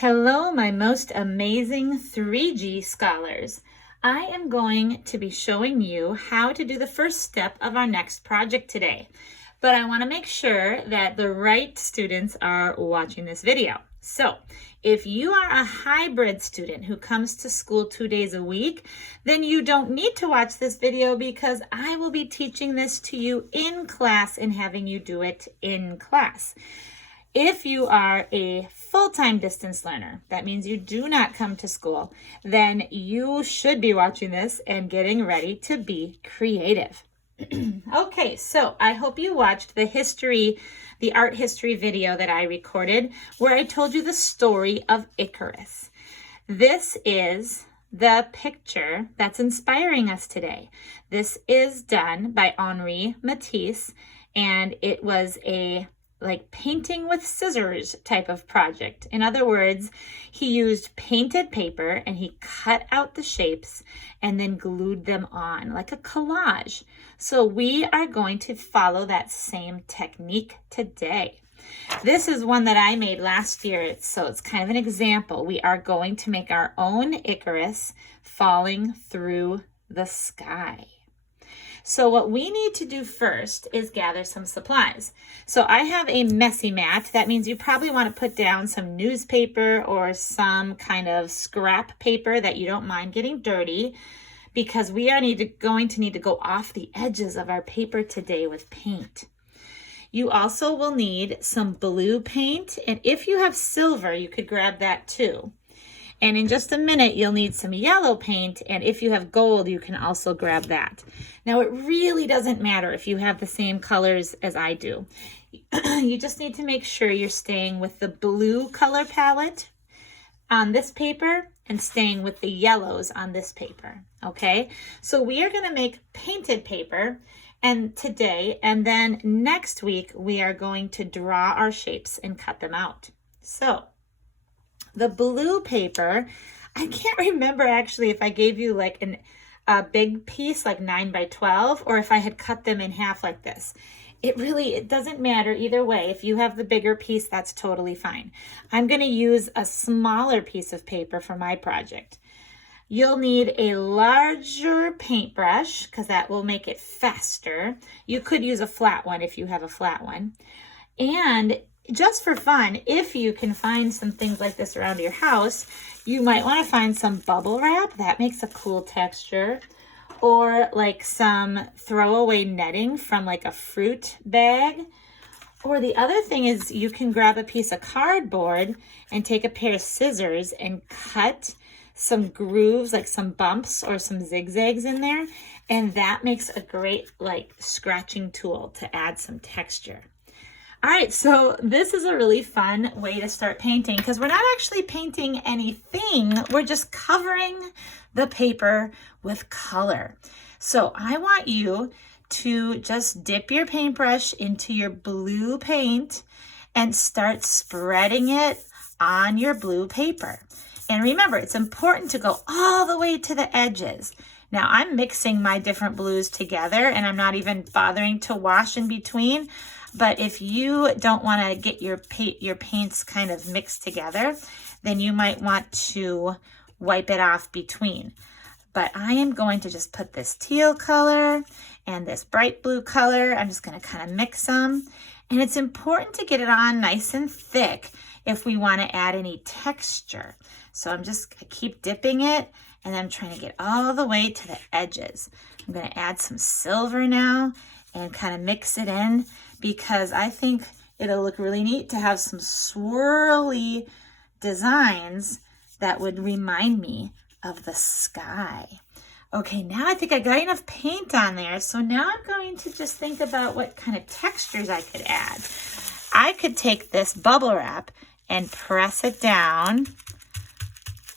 Hello, my most amazing 3G scholars. I am going to be showing you how to do the first step of our next project today. But I want to make sure that the right students are watching this video. So, if you are a hybrid student who comes to school 2 days a week, then you don't need to watch this video because I will be teaching this to you in class and having you do it in class. If you are a full-time distance learner, that means you do not come to school, then you should be watching this and getting ready to be creative. Okay, so I hope you watched the art history video that I recorded where I told you the story of Icarus. This is the picture that's inspiring us today. This is done by Henri Matisse, and it was a painting with scissors type of project. In other words, he used painted paper and he cut out the shapes and then glued them on like a collage. So we are going to follow that same technique today. This is one that I made last year, so it's kind of an example. We are going to make our own Icarus falling through the sky. So what we need to do first is gather some supplies. So I have a messy mat. That means you probably want to put down some newspaper or some kind of scrap paper that you don't mind getting dirty, because we are going to need to go off the edges of our paper today with paint. You also will need some blue paint, and if you have silver, you could grab that too. And in just a minute, you'll need some yellow paint, and if you have gold, you can also grab that. Now, it really doesn't matter if you have the same colors as I do. You just need to make sure you're staying with the blue color palette on this paper and staying with the yellows on this paper, okay? So we are gonna make painted paper today, and then next week, we are going to draw our shapes and cut them out. So, the blue paper, I can't remember actually if I gave you like a big piece like 9 by 12 or if I had cut them in half like this. It doesn't matter either way. If you have the bigger piece, that's totally fine. I'm going to use a smaller piece of paper for my project. You'll need a larger paintbrush because that will make it faster. You could use a flat one if you have a flat one. And just for fun, if you can find some things like this around your house, you might want to find some bubble wrap. That makes a cool texture. Or like some throwaway netting from like a fruit bag. Or the other thing is you can grab a piece of cardboard and take a pair of scissors and cut some grooves, like some bumps or some zigzags in there. And that makes a great like scratching tool to add some texture. All right, so this is a really fun way to start painting because we're not actually painting anything. We're just covering the paper with color. So I want you to just dip your paintbrush into your blue paint and start spreading it on your blue paper. And remember, it's important to go all the way to the edges. Now I'm mixing my different blues together and I'm not even bothering to wash in between. But if you don't want to get your paints kind of mixed together, then you might want to wipe it off between. But I am going to just put this teal color and this bright blue color. I'm just going to kind of mix them. And it's important to get it on nice and thick if we want to add any texture. So I keep dipping it and I'm trying to get all the way to the edges. I'm going to add some silver now and kind of mix it in, because I think it'll look really neat to have some swirly designs that would remind me of the sky. Okay, now I think I got enough paint on there, so now I'm going to just think about what kind of textures I could add. I could take this bubble wrap and press it down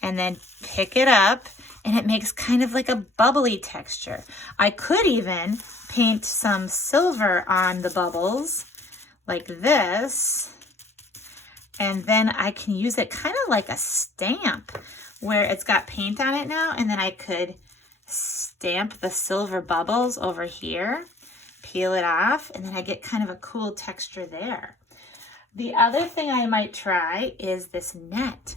and then pick it up, and it makes kind of like a bubbly texture. I could even paint some silver on the bubbles like this, and then I can use it kind of like a stamp where it's got paint on it now, and then I could stamp the silver bubbles over here, peel it off, and then I get kind of a cool texture there. The other thing I might try is this net.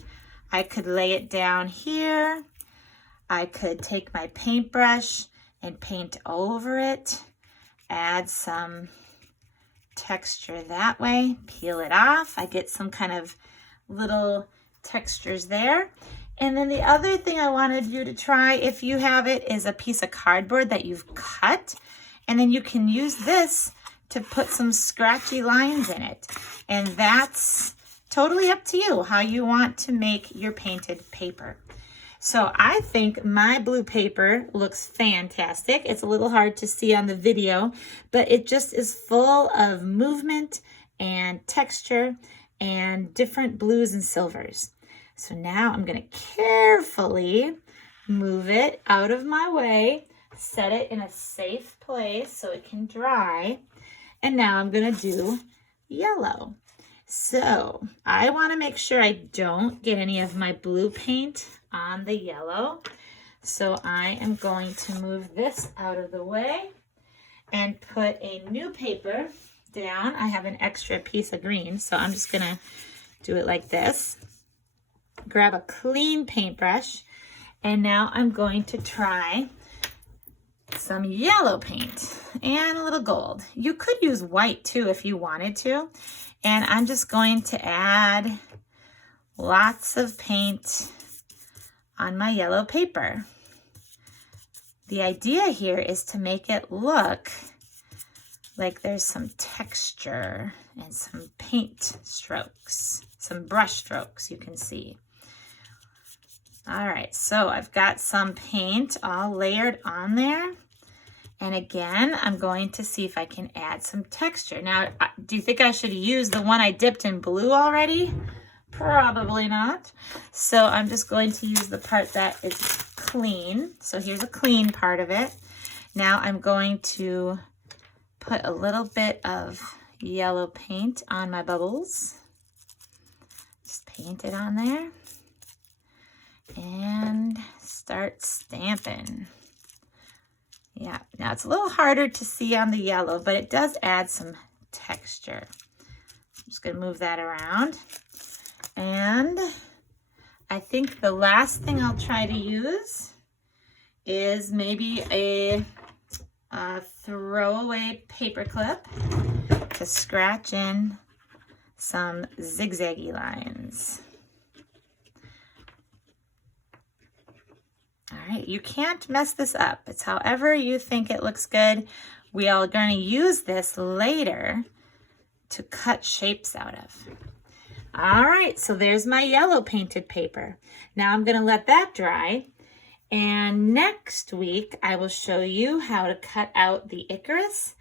I could lay it down here. I could take my paintbrush and paint over it, add some texture that way, peel it off. I get some kind of little textures there. And then the other thing I wanted you to try, if you have it, is a piece of cardboard that you've cut. And then you can use this to put some scratchy lines in it. And that's totally up to you how you want to make your painted paper. So I think my blue paper looks fantastic. It's a little hard to see on the video, but it just is full of movement and texture and different blues and silvers. So now I'm going to carefully move it out of my way, set it in a safe place so it can dry. And now I'm going to do yellow. So I want to make sure I don't get any of my blue paint on the yellow. So I am going to move this out of the way and put a new paper down. I have an extra piece of green, so I'm just going to do it like this. Grab a clean paintbrush, and now I'm going to try some yellow paint and a little gold. You could use white too if you wanted to. And I'm just going to add lots of paint on my yellow paper. The idea here is to make it look like there's some texture and some paint strokes, some brush strokes you can see. All right, so I've got some paint all layered on there. And again, I'm going to see if I can add some texture. Now, do you think I should use the one I dipped in blue already? Probably not. So I'm just going to use the part that is clean. So here's a clean part of it. Now I'm going to put a little bit of yellow paint on my bubbles. Just paint it on there. And start stamping. Yeah, now it's a little harder to see on the yellow, but it does add some texture. I'm just going to move that around. And I think the last thing I'll try to use is maybe a throwaway paper clip to scratch in some zigzaggy lines. All right, you can't mess this up. It's however you think it looks good. We are going to use this later to cut shapes out of. All right, so there's my yellow painted paper. Now I'm going to let that dry. And next week, I will show you how to cut out the Icarus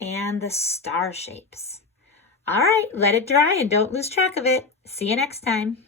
and the star shapes. All right, let it dry and don't lose track of it. See you next time.